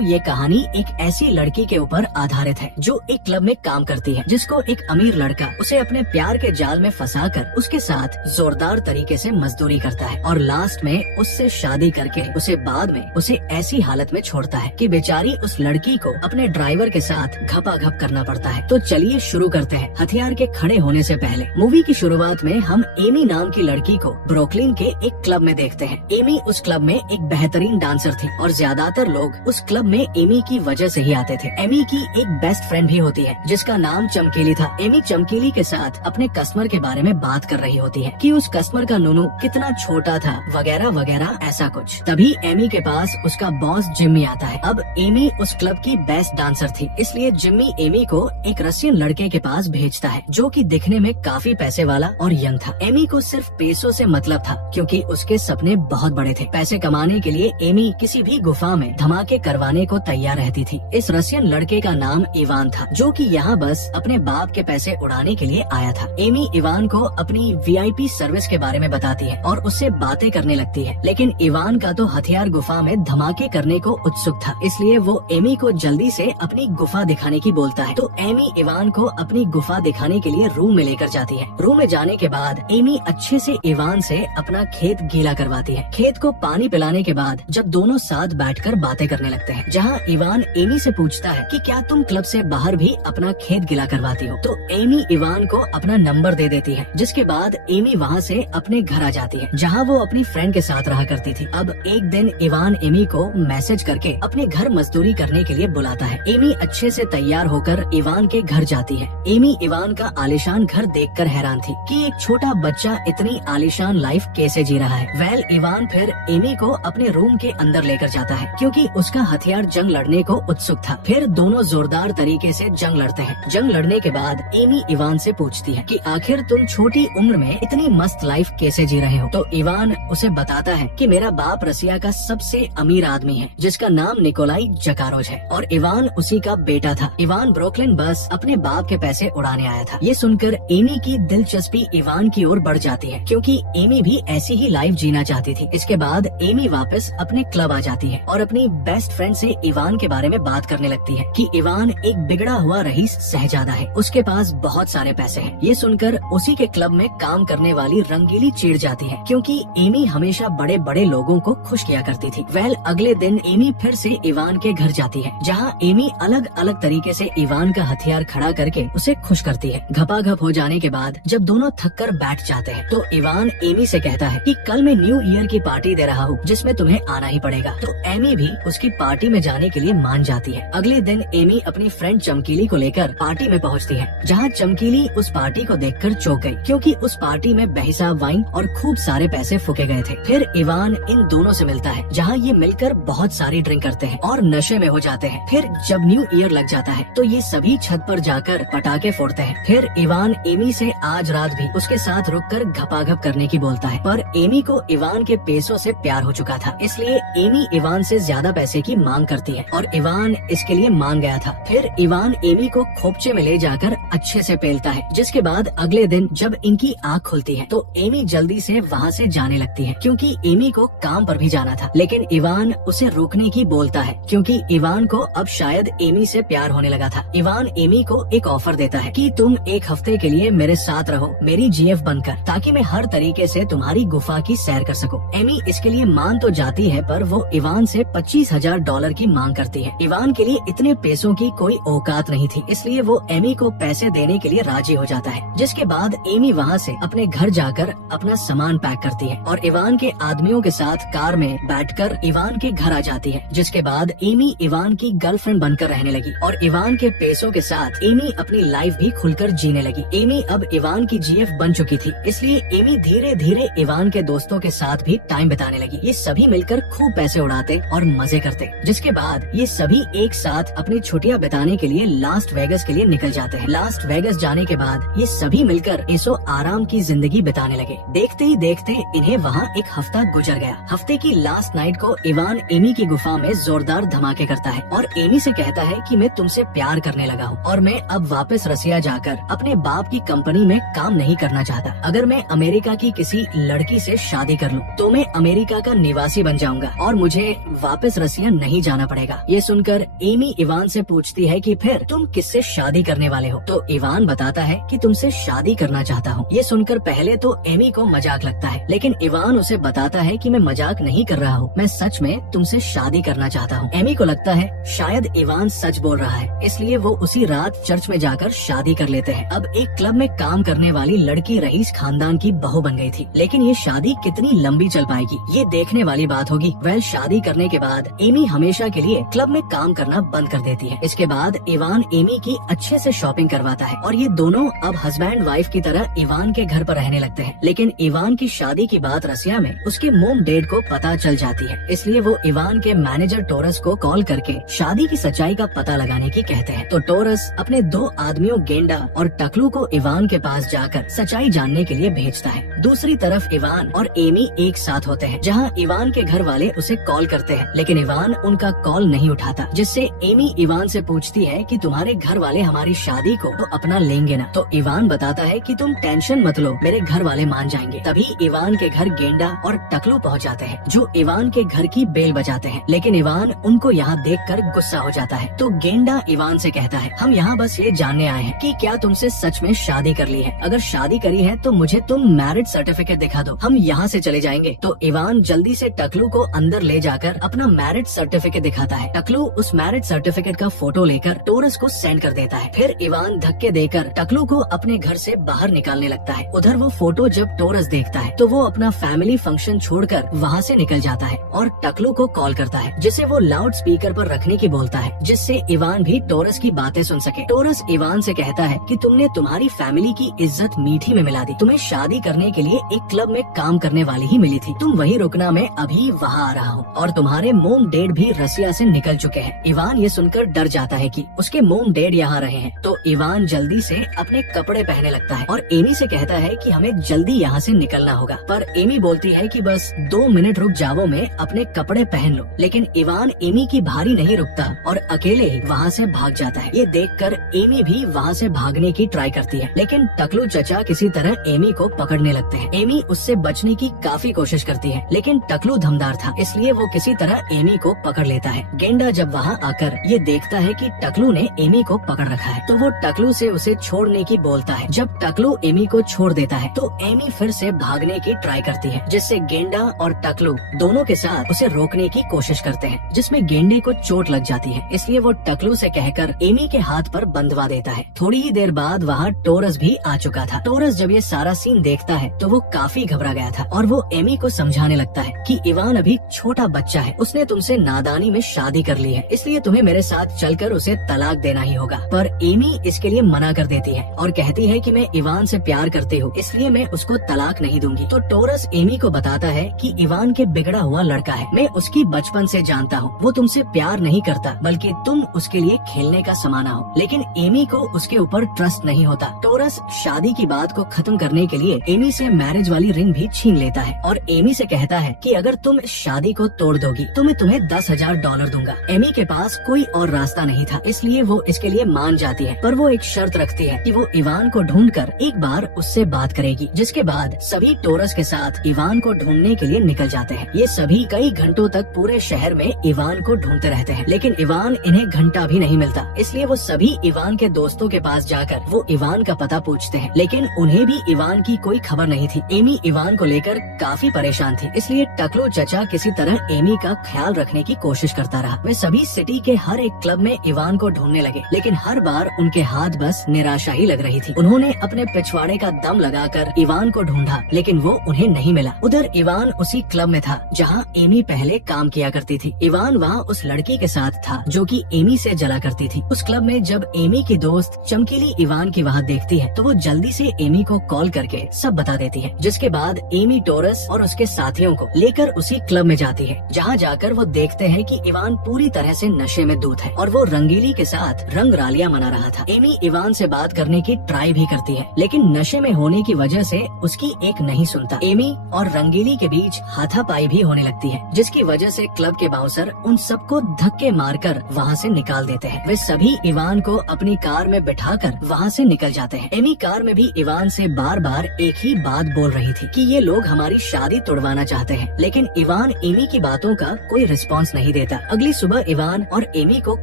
दोस्तों ये कहानी एक ऐसी लड़की के ऊपर आधारित है जो एक क्लब में काम करती है, जिसको एक अमीर लड़का उसे अपने प्यार के जाल में फंसाकर उसके साथ जोरदार तरीके से मजदूरी करता है और लास्ट में उससे शादी करके उसे बाद में उसे ऐसी हालत में छोड़ता है कि बेचारी उस लड़की को अपने ड्राइवर के साथ घपाघप करना पड़ता है। तो चलिए शुरू करते हैं। हथियार के खड़े होने से पहले मूवी की शुरुआत में हम एमी नाम की लड़की को ब्रुकलिन के एक क्लब में देखते हैं। एमी उस क्लब में एक बेहतरीन डांसर थी और ज्यादातर लोग उस क्लब में एमी की वजह से ही आते थे। एमी की एक बेस्ट फ्रेंड भी होती है जिसका नाम चमकीली था। एमी चमकीली के साथ अपने कस्टमर के बारे में बात कर रही होती है कि उस कस्टमर का नूनू कितना छोटा था, वगैरह वगैरह ऐसा कुछ। तभी एमी के पास उसका बॉस जिम्मी आता है। अब एमी उस क्लब की बेस्ट डांसर थी, इसलिए जिम्मी एमी को एक रशियन लड़के के पास भेजता है जो कि दिखने में काफी पैसे वाला और यंग था। एमी को सिर्फ पैसों से मतलब था क्योंकि उसके सपने बहुत बड़े थे। पैसे कमाने के लिए एमी किसी भी गुफा में धमाके करवाने को तैयार रहती थी। इस रशियन लड़के का नाम इवान था जो कि यहाँ बस अपने बाप के पैसे उड़ाने के लिए आया था। एमी इवान को अपनी वीआईपी सर्विस के बारे में बताती है और उससे बातें करने लगती है, लेकिन इवान का तो हथियार गुफा में धमाके करने को उत्सुक था, इसलिए वो एमी को जल्दी से अपनी गुफा दिखाने की बोलता है। तो एमी इवान को अपनी गुफा दिखाने के लिए रूम में लेकर जाती है। रूम में जाने के बाद एमी अच्छे से इवान से अपना खेत गीला करवाती है। खेत को पानी पिलाने के बाद जब दोनों साथ बैठकर बातें करने लगते हैं, जहाँ इवान एमी से पूछता है कि क्या तुम क्लब से बाहर भी अपना खेत गीला करवाती हो, तो एमी इवान को अपना नंबर दे देती है। जिसके बाद एमी वहाँ से अपने घर आ जाती है जहाँ वो अपनी फ्रेंड के साथ रहा करती थी। अब एक दिन इवान एमी को मैसेज करके अपने घर मजदूरी करने के लिए बुलाता है। एमी अच्छे से तैयार होकर इवान के घर जाती है। एमी इवान का आलीशान घर देखकर हैरान थी कि एक छोटा बच्चा इतनी आलीशान लाइफ कैसे जी रहा है। वेल इवान फिर एमी को अपने रूम के अंदर लेकर जाता है क्योंकि उसका हथियार जंग लड़ने को उत्सुक था। फिर दोनों जोरदार तरीके से जंग लड़ते हैं। जंग लड़ने के बाद एमी इवान से पूछती है कि आखिर तुम छोटी उम्र में इतनी मस्त लाइफ कैसे जी रहे हो। तो इवान उसे बताता है कि मेरा बाप रसिया का सबसे अमीर आदमी है जिसका नाम निकोलाई जकारोज है और इवान उसी का बेटा था। इवान ब्रुकलिन बस अपने बाप के पैसे उड़ाने आया था। ये सुनकर एमी की दिलचस्पी इवान की ओर बढ़ जाती है क्योंकि एमी भी ऐसी ही लाइफ जीना चाहती थी। इसके बाद एमी वापस अपने क्लब आ जाती है और अपनी बेस्ट फ्रेंड से इवान के बारे में बात करने लगती है कि इवान एक बिगड़ा हुआ रईस शहजादा है, उसके पास बहुत सारे पैसे हैं। ये सुनकर उसी के क्लब में काम करने वाली रंगीली चिढ़ जाती है क्योंकि एमी हमेशा बड़े बड़े लोगों को खुश किया करती थी। वेल अगले दिन एमी फिर से इवान के घर जाती है जहाँ एमी अलग अलग तरीके से इवान का हथियार खड़ा करके उसे खुश करती है। घपाघप हो जाने के बाद जब दोनों थक कर बैठ जाते हैं तो इवान एमी से कहता है कि कल मैं न्यू ईयर की पार्टी दे रहा हूँ जिसमें तुम्हें आना ही पड़ेगा। तो एमी भी उसकी पार्टी में जाने के लिए मान जाती है। अगले दिन एमी अपनी फ्रेंड चमकीली को लेकर पार्टी में पहुँचती है जहाँ चमकीली उस पार्टी को देखकर चौंक गई क्योंकि उस पार्टी में बेहिसाब वाइन और खूब सारे पैसे फूके गए थे। फिर इवान इन दोनों से मिलता है जहाँ ये मिलकर बहुत सारी ड्रिंक करते हैं और नशे में हो जाते हैं। फिर जब न्यू ईयर लग जाता है तो ये सभी छत पर जाकर पटाखे फोड़ते हैं। फिर इवान एमी से आज रात भी उसके साथ रुककर घपाघप करने की बोलता है, पर एमी को इवान के पैसों से प्यार हो चुका था, इसलिए एमी इवान से ज्यादा पैसे की मांग करती है और इवान इसके लिए मान गया था। फिर इवान एमी को खोपचे में ले जाकर अच्छे से पेलता है। जिसके बाद अगले दिन जब इनकी आँख खुलती है तो एमी जल्दी से वहाँ से जाने लगती है क्योंकि एमी को काम पर भी जाना था, लेकिन इवान उसे रोकने की बोलता है क्योंकि इवान को अब शायद एमी से प्यार होने लगा था। इवान एमी को एक ऑफर देता है कि तुम एक हफ्ते के लिए मेरे साथ रहो मेरी जीएफ बनकर, ताकि मैं हर तरीके से तुम्हारी गुफा की सैर कर सकूं। एमी इसके लिए मान तो जाती है पर वो इवान से $25,000 की मांग करती है। इवान के लिए इतने पैसों की कोई औकात नहीं थी, इसलिए वो एमी को पैसे देने के लिए राजी हो जाता है। जिसके बाद एमी वहाँ से अपने घर जाकर अपना सामान पैक करती है और इवान के आदमियों के साथ कार में बैठकर इवान के घर आ जाती है। जिसके बाद एमी इवान की गर्लफ्रेंड बनकर रहने लगी और इवान के पैसों के साथ एमी अपनी लाइफ भी खुलकर जीने लगी। एमी अब इवान की जीएफ बन चुकी थी, इसलिए एमी धीरे धीरे इवान के दोस्तों के साथ भी टाइम बिताने लगी। ये सभी मिलकर खूब पैसे उड़ाते और मजे करते। जिसके बाद ये सभी एक साथ अपनी छुट्टियां बिताने के लिए लास्ट वेगस के लिए निकल जाते हैं। लास्ट वेगस जाने के बाद ये सभी मिलकर ऐसो आराम की जिंदगी बिताने लगे। देखते ही देखते इन्हें वहाँ एक हफ्ता गुजर गया। हफ्ते की लास्ट नाइट को इवान एमी की गुफा में जोरदार धमाके करता है और एमी से कहता है कि मैं तुमसे प्यार करने लगा हूँ और मैं अब वापस रसिया जाकर अपने बाप की कंपनी में काम नहीं करना चाहता। अगर मैं अमेरिका की किसी लड़की से शादी कर लूँ तो मैं अमेरिका का निवासी बन जाऊंगा और मुझे वापस रसिया नहीं जाना पड़ेगा। ये सुनकर एमी इवान से पूछती है कि फिर तुम किससे शादी करने वाले हो? तो इवान बताता है कि तुमसे शादी करना चाहता हूँ। ये सुनकर पहले तो एमी को मजाक लगता है, लेकिन इवान उसे बताता है कि मैं मजाक नहीं कर रहा हूँ, मैं सच में तुमसे शादी करना चाहता हूँ। एमी को लगता है शायद इवान सच बोल रहा है, इसलिए वो उसी रात चर्च में जाकर शादी कर लेते हैं। अब एक क्लब में काम करने वाली लड़की रईस खानदान की बहू बन गई थी, लेकिन ये शादी कितनी लंबी चल पाएगी ये देखने वाली बात होगी। वेल, शादी करने के बाद एमी हमेशा के लिए क्लब में काम करना बंद कर देती है। इसके बाद इवान एमी की अच्छे से शॉपिंग करवाता है और ये दोनों अब हस्बैंड वाइफ की तरह इवान के घर पर रहने लगते हैं। लेकिन इवान की शादी की बात रसिया में उसके मोम डैड को पता चल जाती है, इसलिए वो इवान के मैनेजर टोरस को कॉल करके शादी की सच्चाई का पता लगाने की कहते हैं। तो टोरस अपने 2 आदमियों गेंडा और टकलू को इवान के पास जाकर सच्चाई जानने के लिए भेजता है। दूसरी तरफ इवान और एमी एक साथ होते हैं, जहाँ इवान के घर वाले उसे कॉल करते हैं, लेकिन इवान उनका कॉल नहीं उठाता, जिससे एमी इवान से पूछती है कि तुम्हारे घर वाले हमारी शादी को तो अपना लेंगे ना? तो इवान बताता है कि तुम टेंशन मत लो, मेरे घर वाले मान जाएंगे। तभी इवान के घर गेंडा और टकलू पहुंच जाते हैं, जो इवान के घर की बेल बजाते हैं, लेकिन इवान उनको यहाँ देखकर गुस्सा हो जाता है। तो गेंडा इवान से कहता है, हम यहाँ बस ये जानने आए हैं कि क्या तुमसे सच में शादी कर ली है? अगर शादी करी है तो मुझे तुम मैरिज सर्टिफिकेट दिखा दो, हम यहाँ से चले जाएंगे। तो इवान जल्दी से टकलू को अंदर ले जाकर अपना मैरिज सर्टिफिकेट दिखाता है। टकलू उस मैरिज सर्टिफिकेट का फोटो लेकर टोरस को सेंड कर देता है। फिर इवान धक्के देकर टकलू को अपने घर से बाहर निकालने लगता है। उधर वो फोटो जब टोरस देखता है तो वो अपना फैमिली फंक्शन छोड़कर वहाँ से निकल जाता है और टकलू को कॉल करता है, जिसे वो लाउड स्पीकर पर रखने की बोलता है, जिससे इवान भी टोरस की बातें सुन सके। टोरस इवान से कहता है कि तुमने तुम्हारी फैमिली की इज्जत मीठी में मिला दी, तुम्हें शादी करने के लिए एक क्लब में काम करने वाली ही मिली थी, तुम वही रुकना, मैं अभी वहाँ आ रहा हूँ। और तुम्हारे मोम डैड भी रसिया से निकल चुके हैं। इवान ये सुनकर डर जाता है कि उसके मोम डैड यहाँ रहे हैं। तो इवान जल्दी से अपने कपड़े पहनने लगता है और एमी से कहता है कि हमें जल्दी यहाँ से निकलना होगा। पर एमी बोलती है कि बस 2 मिनट रुक जाओ, मैं अपने कपड़े पहन लो। लेकिन इवान एमी की भारी नहीं रुकता और अकेले ही वहाँ से भाग जाता है। ये देखकर एमी भी वहाँ से भागने की ट्राई करती है, लेकिन टकलू चचा किसी तरह एमी को पकड़ने लगते हैं। एमी उससे बचने की काफी कोशिश करती है, लेकिन टकलू धमदार था, इसलिए वो किसी तरह एमी को पकड़ लेता है। गेंडा जब वहाँ आकर ये देखता है कि टकलू ने एमी को पकड़ रखा है, तो वो टकलू से उसे छोड़ने की बोलता है। जब टकलू एमी को छोड़ देता है तो एमी फिर से भागने की ट्राई करती है, जिससे गेंडा और टकलू दोनों के साथ उसे रोकने की कोशिश करते हैं, जिसमें गेंडे को चोट लग जाती है, इसलिए वो टकलू से कहकर एमी के हाथ पर बंधवा देता है। थोड़ी ही देर बाद वहाँ टोरस भी आ चुका था। टोरस जब ये सारा सीन देखता है तो वो काफी घबरा गया था और वो एमी को समझाने लगता है कि इवान अभी छोटा बच्चा है, उसने तुमसे नादानी में शादी कर ली है, इसलिए तुम्हें मेरे साथ चलकर उसे तलाक देना ही होगा। पर एमी इसके लिए मना कर देती है और कहती है कि मैं इवान से प्यार करती हूँ, इसलिए मैं उसको तलाक नहीं दूंगी। तो टोरस एमी को बताता है कि इवान के बिगड़ा हुआ लड़का है, मैं उसकी बचपन से जानता हूँ, वो तुमसे प्यार नहीं करता बल्कि तुम उसके लिए खेलने का समाना हो। लेकिन एमी को उसके ऊपर ट्रस्ट नहीं होता। टोरस शादी की बात को खत्म करने के लिए एमी से मैरिज वाली रिंग भी छीन लेता है और एमी से कहता है कि अगर तुम शादी को तोड़ दोगी तो मैं तुम्हें $10,000 दूंगा। एमी के पास कोई और रास्ता नहीं था, इसलिए वो इसके लिए मान जाती है, पर वो एक शर्त रखती है कि वो इवान को ढूंढकर एक बार उससे बात करेगी। जिसके बाद सभी टोरस के साथ इवान को ढूंढने के लिए निकल जाते हैं। ये सभी कई घंटों तक पूरे शहर में इवान को ढूंढते रहते हैं, लेकिन इवान इन्हें घंटा भी नहीं मिलता, इसलिए वो सभी इवान के दोस्तों के पास जाकर वो इवान का पता पूछते हैं, लेकिन उन्हें भी इवान की कोई खबर नहीं थी। एमी इवान को लेकर काफी परेशान थी, इसलिए टकलू चचा किसी तरह एमी का ख्याल रखने की कोशिश करता रहा। वे सभी सिटी के हर एक क्लब में इवान को ढूंढने लगे, लेकिन हर बार उनके हाथ बस निराशा ही लग रही थी। उन्होंने अपने पिछवाड़े का दम लगाकर इवान को ढूंढा, लेकिन वो उन्हें नहीं मिला। उधर इवान उसी क्लब में था जहाँ एमी पहले काम किया करती थी। इवान वहाँ उस लड़की के साथ था जो कि एमी से जला करती थी। उस क्लब में जब एमी की दोस्त चमकीली इवान की वहाँ देखती है तो वो जल्दी से एमी को कॉल करके सब बता देती है, जिसके बाद एमी टोरस और उसके साथियों को लेकर उसी क्लब में जाती है, जहाँ जाकर वो देखते हैं कि इवान पूरी तरह से नशे में धुत है और वो रंगीली के साथ रंग रालियां मना रहा था। एमी इवान से बात करने की ट्राई भी करती है, लेकिन नशे में होने की वजह से उसकी एक नहीं सुनता। एमी और रंगीली के बीच हाथापाई भी होने लगती है, जिसकी वजह से क्लब के बाउंसर उन सबको धक्के मारकर वहाँ से निकाल देते हैं। वे सभी इवान को अपनी कार में बिठाकर वहाँ से निकल जाते हैं। एमी कार में भी इवान से बार बार एक ही बात बोल रही थी कि ये लोग हमारी शादी तोड़वाना चाहते हैं, लेकिन इवान एमी की बातों का कोई रिस्पांस नहीं देता। अगली सुबह इवान और एमी को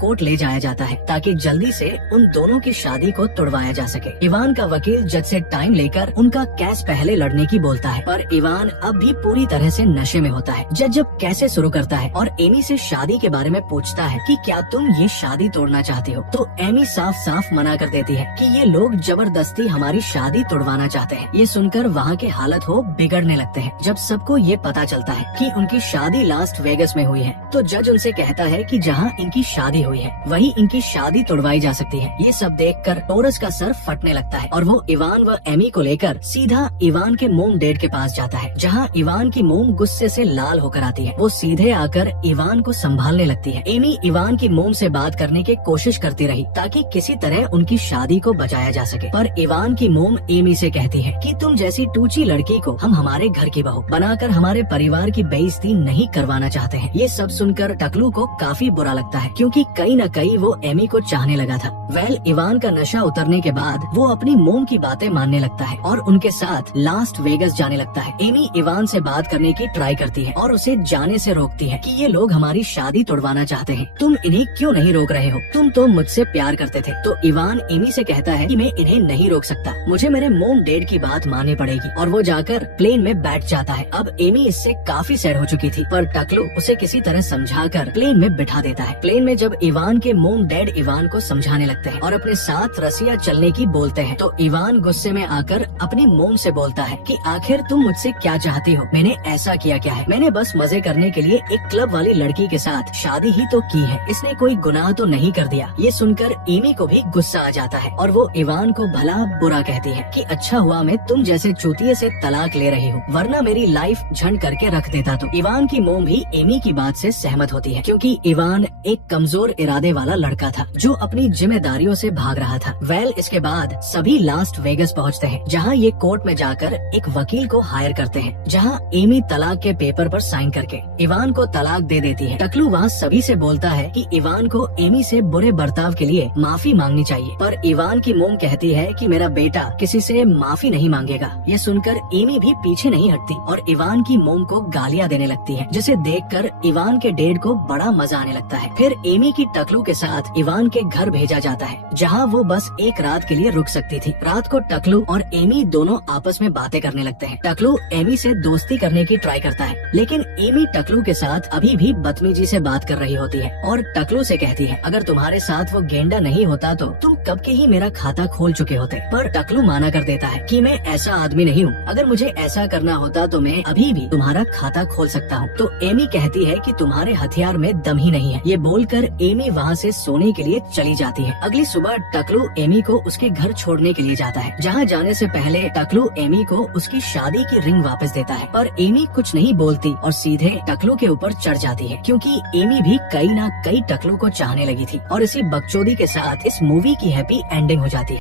कोर्ट ले जाया जाता है ताकि जल्दी से उन दोनों की शादी को तोड़वाया जा सके। इवान का वकील जज से टाइम लेकर उनका केस पहले लड़ने की बोलता है, पर इवान अब भी पूरी तरह से नशे में होता है। जज जब कैसे शुरू करता है और एमी से शादी के बारे में पूछता है कि क्या तुम ये शादी तोड़ना चाहती हो, तो एमी साफ साफ मना कर देती है कि ये लोग जबरदस्ती हमारी शादी तोड़वाना चाहते हैं। ये सुनकर वहाँ के हालत हो बिगड़ने लगते हैं। जब सबको ये पता चलता है कि उनकी शादी लास्ट वेगस में हुई है, तो जज उनसे कहता है कि जहाँ इनकी शादी हुई है वही इनकी शादी तोड़वाई जा सकती है। ये सब देखकर टोरस का सर फटने लगता है और वो इवान व एमी को लेकर सीधा इवान के मोम डैड के पास जाता है, जहाँ इवान की मोम गुस्से से लाल होकर आती है। वो सीधे आकर इवान को संभालने लगती है। एमी इवान की मोम से बात करने की कोशिश करती रही ताकि किसी तरह उनकी शादी को बचाया जा सके, पर इवान की मोम एमी से कहती है कि तुम जैसी टूची लड़की को हम हमारे घर की बहू बनाकर हमारे परिवार की बेइज्जती नहीं करवाना चाहते हैं। ये सब सुनकर टकलू को काफी बुरा लगता है, क्योंकि कहीं न कहीं वो एमी को चाहने लगा था। इवान का नशा उतरने के बाद वो अपनी मोम की बातें मानने लगता है और उनके साथ लास्ट वेगस जाने लगता है। एमी इवान से बात करने की ट्राई करती है और उसे जाने से रोकती है कि ये लोग हमारी शादी तोड़वाना चाहते हैं, तुम इन्हें क्यों नहीं रोक रहे हो, तुम तो मुझसे प्यार करते थे। तो इवान एमी से कहता है कि मैं इन्हें नहीं रोक सकता, मुझे मेरे मोम डैड की बात माननी पड़ेगी, और वो जाकर प्लेन में बैठ जाता है। अब एमी इससे काफी सैड हो चुकी थी, पर टकलू उसे किसी तरह समझाकर प्लेन में बिठा देता है। प्लेन में जब इवान के मोम डैड इवान को समझाने लगते हैं और अपने साथ रसिया चलने की बोलते हैं, तो इवान गुस्से में आकर अपनी मोम से बोलता है कि आखिर तुम मुझसे क्या चाहती हो, मैंने ऐसा किया क्या है, मैंने बस मजे करने के लिए एक क्लब वाली लड़की के साथ शादी ही तो की है, इसने कोई गुनाह तो नहीं कर दिया। ये सुनकर एमी को भी गुस्सा आ जाता है और वो इवान को भला बुरा कहती है कि अच्छा हुआ मैं तुम जैसे चूतिए से तलाक ले रही हूँ, वरना मेरी लाइफ झंड करके रख देता। तो इवान की मोम भी एमी की बात से सहमत होती है, क्योंकि इवान एक कमजोर इरादे वाला लड़का था जो अपनी जिम्मेदारियों से भाग रहा था। इसके बाद सभी लास्ट वेगस पहुँचते हैं, जहाँ ये कोर्ट में जाकर एक वकील को हायर करते हैं, जहाँ एमी तलाक के पेपर पर साइन करके इवान को तलाक दे देती है। टकलू वहाँ सभी से बोलता है कि इवान को एमी से बुरे बर्ताव के लिए माफी मांगनी चाहिए, पर इवान की मोम कहती है कि मेरा बेटा किसी से माफी नहीं मांगेगा। ये सुनकर एमी भी पीछे नहीं हटती और इवान की मोम को गालियाँ देने लगती है, जिसे देखकर इवान के डैड को बड़ा मजा आने लगता है। फिर एमी की टकलू के साथ इवान के घर भेजा जाता है, जहाँ वो बस एक रात के लिए रुक सकती थी। रात को टकलू और एमी दोनों आपस में बातें करने लगते हैं। टकलू एमी से दोस्ती करने की ट्राई करता है, लेकिन एमी टकलू के साथ अभी भी बदतमीजी से बात कर रही होती है और टकलू से कहती है अगर तुम्हारे साथ वो गेंडा नहीं होता तो तुम कब के ही मेरा खाता खोल चुके होते। पर टकलू माना कर देता है कि मैं ऐसा आदमी नहीं हूँ, अगर मुझे ऐसा करना होता तो मैं अभी भी तुम्हारा खाता खोल सकता हूँ। तो एमी कहती है कि तुम्हारे हथियार में दम ही नहीं है। ये बोलकर एमी वहाँ से सोने के लिए चली जाती है। अगली सुबह टकलू एमी को उसके घर छोड़ने के लिए जाता है, जहाँ जाने से पहले टकलू एमी को उसकी शादी की रिंग वापस देता है, पर एमी कुछ नहीं बोलती और सीधे टकलू के ऊपर चढ़ जाती है, क्योंकि एमी भी कहीं ना कहीं टकलू को चाहने लगी थी। और इसी बकचोदी के साथ इस मूवी की हैप्पी एंडिंग हो जाती है।